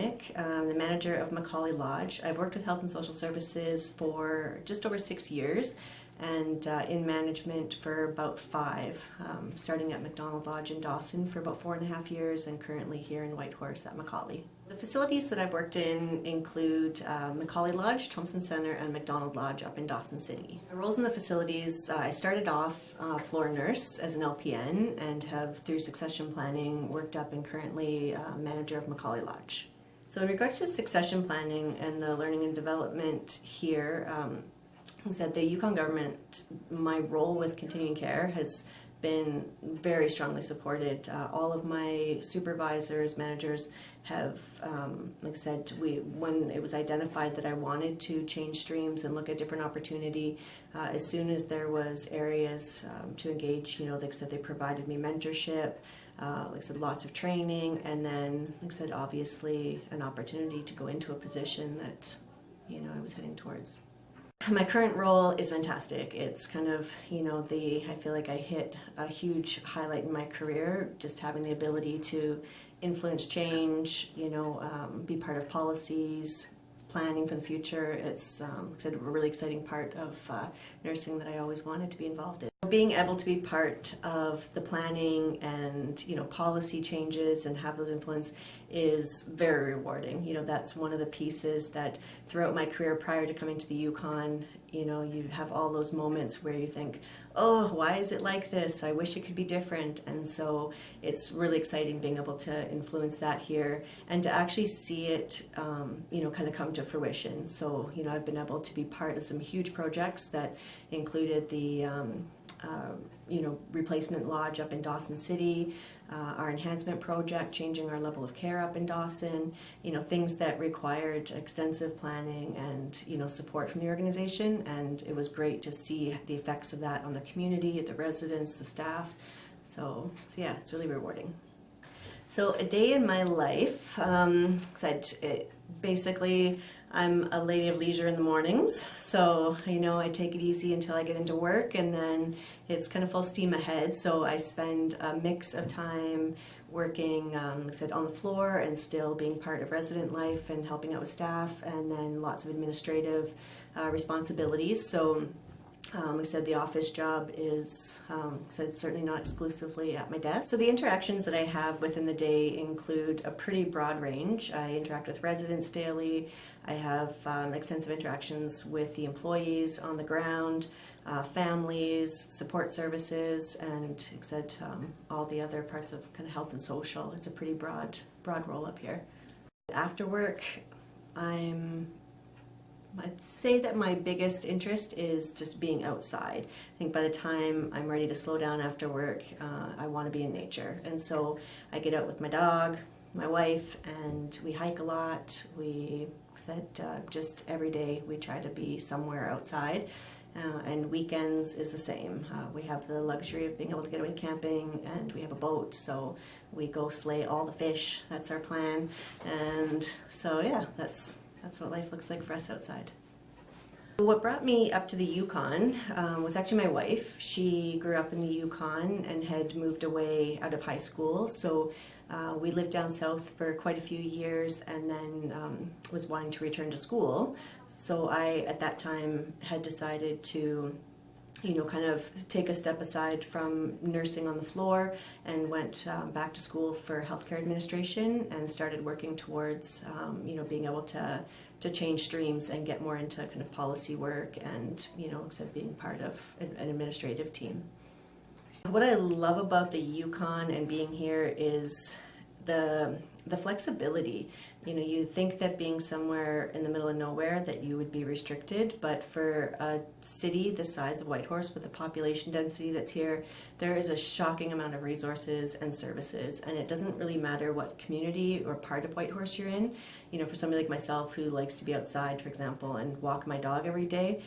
Wnek. I'm the manager of Macaulay Lodge. I've worked with Health and Social Services for just over 6 years and in management for about 5, starting at McDonald Lodge in Dawson for about 4.5 years and currently here in Whitehorse at Macaulay. The facilities that I've worked in include Macaulay Lodge, Thompson Centre and McDonald Lodge up in Dawson City. My roles in the facilities, I started off floor nurse as an LPN and have through succession planning worked up and currently manager of Macaulay Lodge. So in regards to succession planning and the learning and development here, like I said, the Yukon government, my role with continuing care has been very strongly supported. All of my supervisors, managers have, like I said, when it was identified that I wanted to change streams and look at different opportunity, as soon as there was areas to engage, like I said, they provided me mentorship, like I said, lots of training, and then, like I said, obviously an opportunity to go into a position that, I was heading towards. My current role is fantastic. It's kind of, I feel like I hit a huge highlight in my career, just having the ability to influence change, be part of policies, planning for the future. It's a really exciting part of nursing that I always wanted to be involved in. Being able to be part of the planning and policy changes and have those influence is very rewarding. That's one of the pieces that throughout my career prior to coming to the Yukon, you have all those moments where you think, oh, why is it like this? I wish it could be different. And so it's really exciting being able to influence that here and to actually see it, kind of come to fruition. So, I've been able to be part of some huge projects that included the replacement lodge up in Dawson City, our enhancement project, changing our level of care up in Dawson, things that required extensive planning and, support from the organization. And it was great to see the effects of that on the community, the residents, the staff. So yeah, it's really rewarding. So a day in my life, basically I'm a lady of leisure in the mornings, so I take it easy until I get into work, and then it's kind of full steam ahead. So I spend a mix of time working, like I said, on the floor and still being part of resident life and helping out with staff, and then lots of administrative responsibilities. So like I said, the office job is certainly not exclusively at my desk. So the interactions that I have within the day include a pretty broad range. I interact with residents daily. I have extensive interactions with the employees on the ground, families, support services, and like I said, all the other parts of kind of health and social. It's a pretty broad role up here. After work, I'd say that my biggest interest is just being outside. I think by the time I'm ready to slow down after work, I want to be in nature. And so I get out with my dog, my wife, and we hike a lot. We said just every day we try to be somewhere outside. And weekends is the same. We have the luxury of being able to get away camping, and we have a boat, so we go slay all the fish. That's our plan. And so yeah, that's what life looks like for us outside. What brought me up to the Yukon was actually my wife. She grew up in the Yukon and had moved away out of high school. So we lived down south for quite a few years and then was wanting to return to school. So I, at that time, had decided to kind of take a step aside from nursing on the floor and went back to school for healthcare administration and started working towards, being able to change streams and get more into kind of policy work and, being part of an administrative team. What I love about the Yukon and being here is the flexibility. You think that being somewhere in the middle of nowhere that you would be restricted, but for a city the size of Whitehorse with the population density that's here, there is a shocking amount of resources and services, and it doesn't really matter what community or part of Whitehorse you're in. For somebody like myself who likes to be outside, for example, and walk my dog every day,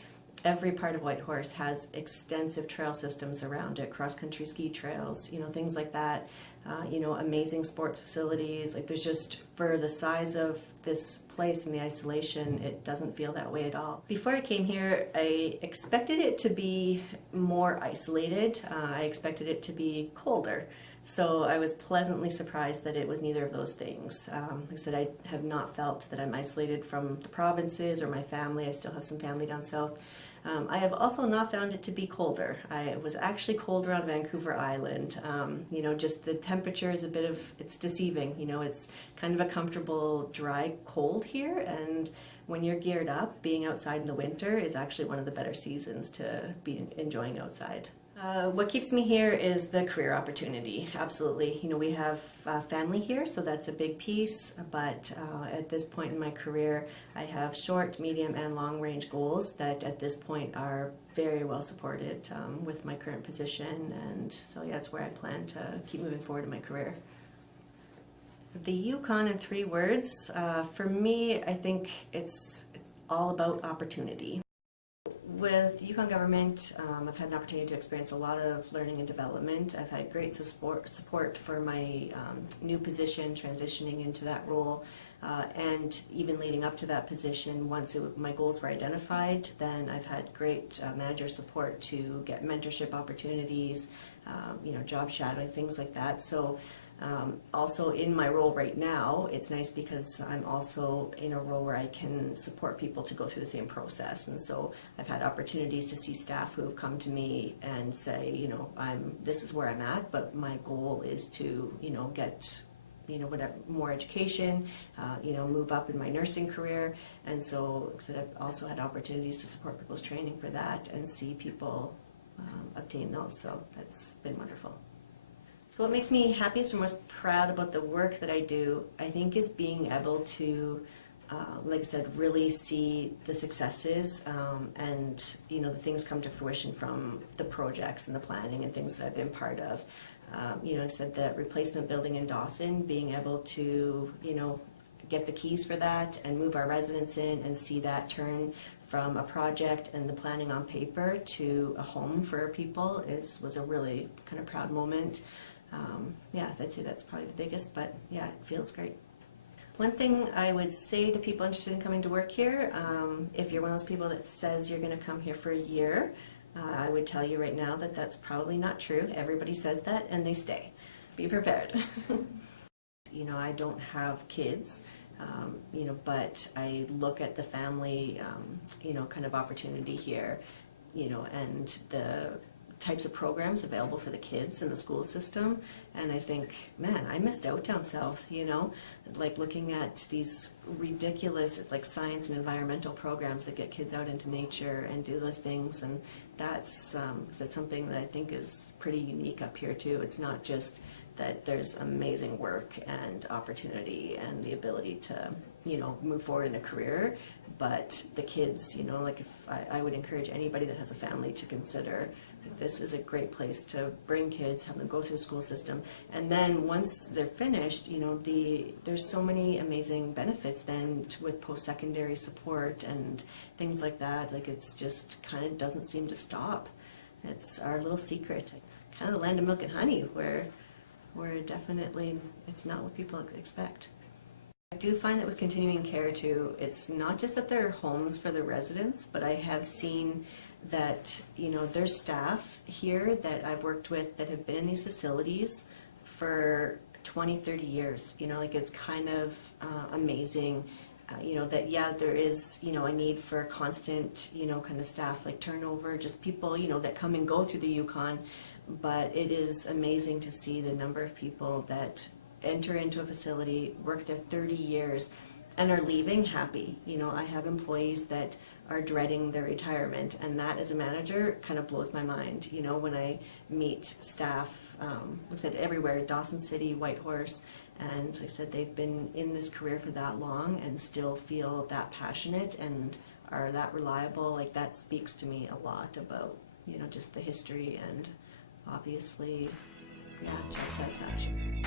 every part of Whitehorse has extensive trail systems around it, cross-country ski trails, things like that, amazing sports facilities. Like, there's just, for the size of this place and the isolation, it doesn't feel that way at all. Before I came here, I expected it to be more isolated. I expected it to be colder. So I was pleasantly surprised that it was neither of those things. Like I said, I have not felt that I'm isolated from the provinces or my family. I still have some family down south. I have also not found it to be colder. I was actually colder on Vancouver Island. Just the temperature is it's deceiving. It's kind of a comfortable, dry cold here, and when you're geared up, being outside in the winter is actually one of the better seasons to be enjoying outside. What keeps me here is the career opportunity, absolutely. We have family here, so that's a big piece, but at this point in my career, I have short, medium, and long-range goals that at this point are very well supported with my current position, and so yeah, that's where I plan to keep moving forward in my career. The Yukon in 3 words, for me, I think it's all about opportunity. With Yukon government, I've had an opportunity to experience a lot of learning and development. I've had great support for my new position, transitioning into that role, and even leading up to that position, once my goals were identified, then I've had great manager support to get mentorship opportunities, job shadowing, things like that. So. Also in my role right now, it's nice because I'm also in a role where I can support people to go through the same process, and so I've had opportunities to see staff who have come to me and say, this is where I'm at, but my goal is to, get, whatever, more education, move up in my nursing career, and so I've also had opportunities to support people's training for that and see people obtain those, so that's been wonderful. So what makes me happiest and most proud about the work that I do, I think, is being able to, like I said, really see the successes and, the things come to fruition from the projects and the planning and things that I've been part of. Like I said, the replacement building in Dawson, being able to, get the keys for that and move our residents in and see that turn from a project and the planning on paper to a home for our people was a really kind of proud moment. I'd say that's probably the biggest, but yeah, it feels great. One thing I would say to people interested in coming to work here, if you're one of those people that says you're going to come here for a year, I would tell you right now that that's probably not true. Everybody says that and they stay. Be prepared. I don't have kids, but I look at the family, kind of opportunity here, and the types of programs available for the kids in the school system, and I think, man, I missed out down south, like looking at these ridiculous science and environmental programs that get kids out into nature and do those things, and that's something that I think is pretty unique up here too. It's not just that there's amazing work and opportunity and the ability to move forward in a career, but the kids, if I would encourage anybody that has a family to consider this is a great place to bring kids, have them go through the school system, and then once they're finished, there's so many amazing benefits then with post-secondary support and things like that. It's just kind of doesn't seem to stop. It's our little secret, kind of the land of milk and honey, where definitely it's not what people expect. I do find that with continuing care too, it's not just that there are homes for the residents, but I have seen that there's staff here that I've worked with that have been in these facilities for 20-30 years. It's kind of amazing that there is a need for constant kind of staff turnover, just people that come and go through the Yukon, but it is amazing to see the number of people that enter into a facility, work there 30 years, and are leaving happy. I have employees that are dreading their retirement, and that as a manager kind of blows my mind. When I meet staff, like I said, everywhere, Dawson City, Whitehorse, and like I said, they've been in this career for that long and still feel that passionate and are that reliable. That speaks to me a lot about, just the history and obviously, job satisfaction.